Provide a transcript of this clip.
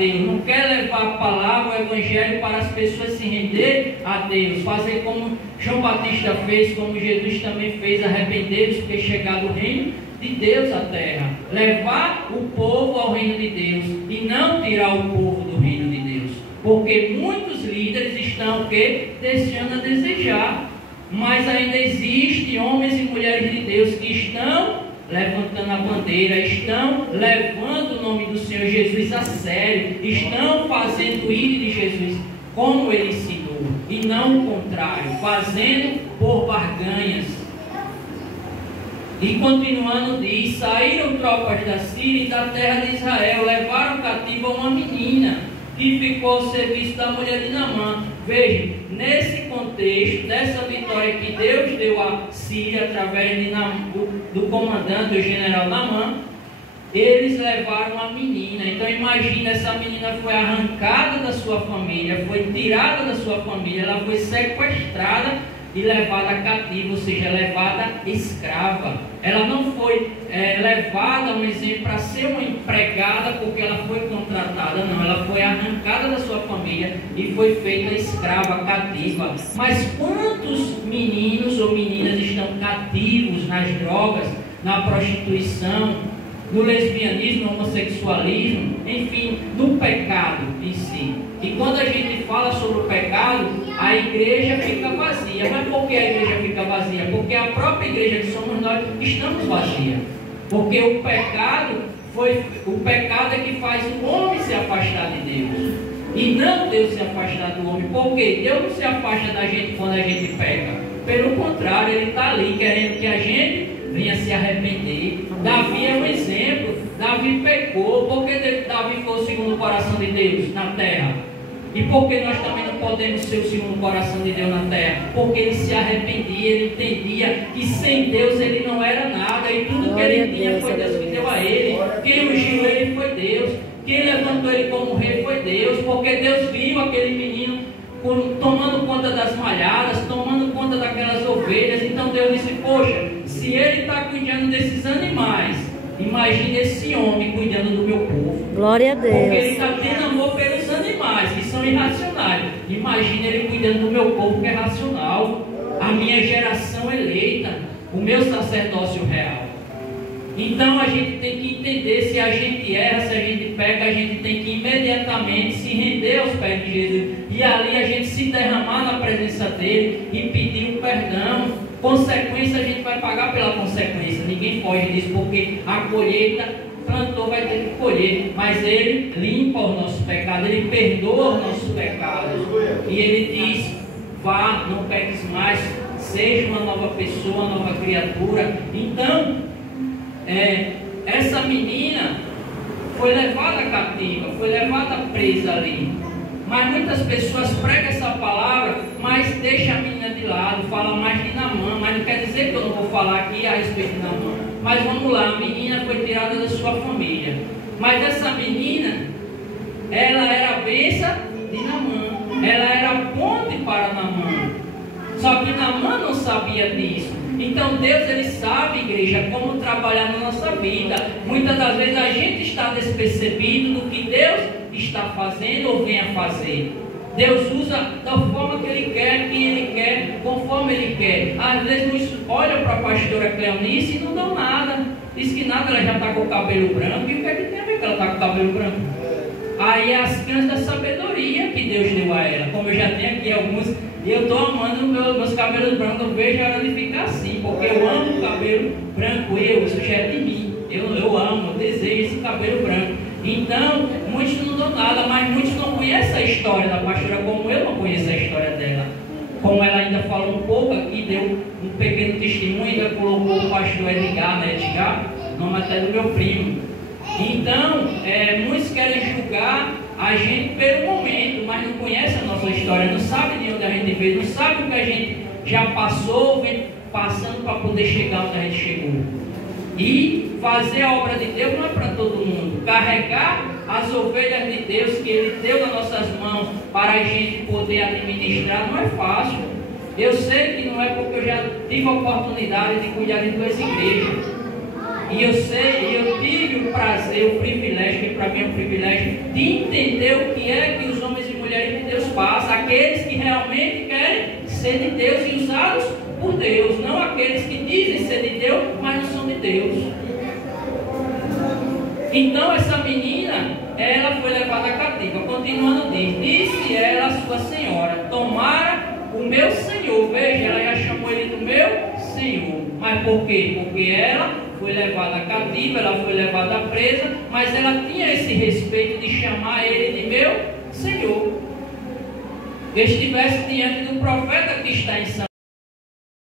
Deus, não quer levar a palavra, o evangelho para as pessoas se render a Deus, fazer como João Batista fez, como Jesus também fez, arrepender-se, porque é chegado o reino de Deus à terra, levar o povo ao reino de Deus e não tirar o povo do reino de Deus, porque muitos líderes estão o quê? Deixando a desejar, mas ainda existem homens e mulheres de Deus que estão levantando a bandeira, estão levando o nome do Senhor Jesus a sério, estão fazendo o ir de Jesus como Ele ensinou, e não o contrário, fazendo por barganhas. E continuando diz, saíram tropas da Síria e da terra de Israel, levaram cativa uma menina, que ficou ao serviço da mulher de Naamã. Veja, nesse contexto, dessa vitória que Deus deu à Síria, através do comandante, o general Naamã, eles levaram a menina. Então imagina, essa menina foi arrancada da sua família, foi tirada da sua família, ela foi sequestrada e levada cativa, ou seja, levada escrava. Ela não foi levada, um exemplo, para ser uma empregada porque ela foi contratada, não, ela foi arrancada da sua família e foi feita escrava, cativa. Mas quantos meninos ou meninas estão cativos nas drogas, na prostituição, no lesbianismo, no homossexualismo, enfim, no pecado em si? E quando a gente fala sobre o pecado, a igreja fica vazia. Mas por que a igreja fica vazia? Porque a própria igreja que somos nós estamos vazia. Porque o pecado é que faz o homem se afastar de Deus, e não Deus se afastar do homem. Porque Deus não se afasta da gente quando a gente peca. Pelo contrário, Ele está ali querendo que a gente venha se arrepender. Davi é um exemplo. Davi pecou. Por que Davi foi o segundo coração de Deus na terra? E por que nós também não podemos ser o segundo coração de Deus na terra? Porque ele se arrependia, ele entendia que sem Deus ele não era nada, e tudo que ele tinha foi Deus que deu a ele. Quem ungiu ele foi Deus, quem levantou ele como rei foi Deus, porque Deus viu aquele menino tomando conta das malhadas, tomando conta daquelas ovelhas. Então Deus disse, poxa, se ele está cuidando desses animais, imagine esse homem cuidando do meu povo. Glória a Deus. Porque ele está tendo amor pelos animais, que são irracionais. Imagine ele cuidando do meu povo, que é racional. A minha geração eleita, o meu sacerdócio real. Então a gente tem que entender, se a gente erra, se a gente peca, a gente tem que imediatamente se render aos pés de Jesus. E ali a gente se derramar na presença dele e pedir o perdão. Consequência, a gente vai pagar pela consequência. Ninguém foge disso, porque a colheita, plantou, vai ter que colher. Mas Ele limpa os nossos pecados, Ele perdoa os nossos pecados. E Ele diz, vá, não peques mais, seja uma nova pessoa, uma nova criatura. Então, essa menina foi levada cativa, foi levada presa ali. Mas muitas pessoas pregam essa palavra, mas deixa a menina de lado, fala mais de Naamã. Mas não quer dizer que eu não vou falar aqui a respeito de Naamã. Mas vamos lá, a menina foi tirada da sua família. Mas essa menina, ela era a bênção de Naamã. Ela era a ponte para Naamã. Só que Naamã não sabia disso. Então Deus, Ele sabe, igreja, como trabalhar na nossa vida. Muitas das vezes a gente está despercebido do que Deus está fazendo ou vem a fazer. Deus usa da forma que Ele quer, quem Ele quer, conforme Ele quer. Às vezes olham para a pastora Cleonice e não dão nada. Diz que nada, ela já está com o cabelo branco. E o que é que tem a ver que ela está com o cabelo branco? Aí é as crianças da sabedoria que Deus deu a ela. Como eu já tenho aqui alguns, e eu estou amando meus cabelos brancos. Eu vejo a hora de ficar assim, porque eu amo o cabelo branco. Isso já é de mim. Eu amo, eu desejo esse cabelo branco. Então, muitos não dão nada, mas muitos não conhecem a história da pastora, como eu não conheço a história dela. Como ela ainda falou um pouco aqui, deu um pequeno testemunho, ainda colocou o pastor Edgar, né? Edgar, nome até do meu primo. Então, muitos querem julgar a gente pelo momento, mas não conhecem a nossa história, não sabem de onde a gente veio, não sabem o que a gente já passou, vem passando para poder chegar onde a gente chegou. E fazer a obra de Deus não é para todo mundo. Carregar as ovelhas de Deus que Ele deu nas nossas mãos para a gente poder administrar não é fácil. Eu sei que não é, porque eu já tive a oportunidade de cuidar de 2 igrejas. E eu tive o prazer, o privilégio, que para mim é um privilégio, de entender o que é que os homens e mulheres de Deus passam, aqueles que realmente querem ser de Deus e usados por Deus, não aqueles que dizem ser de Deus, mas não são de Deus. Então essa menina, ela foi levada cativa. Continuando disse ela à sua senhora: tomara o meu senhor. Veja, ela já chamou ele do meu senhor. Mas por quê? Porque ela foi levada cativa, ela foi levada presa, mas ela tinha esse respeito de chamar ele de meu senhor. Estivesse diante do profeta que está em Samaria.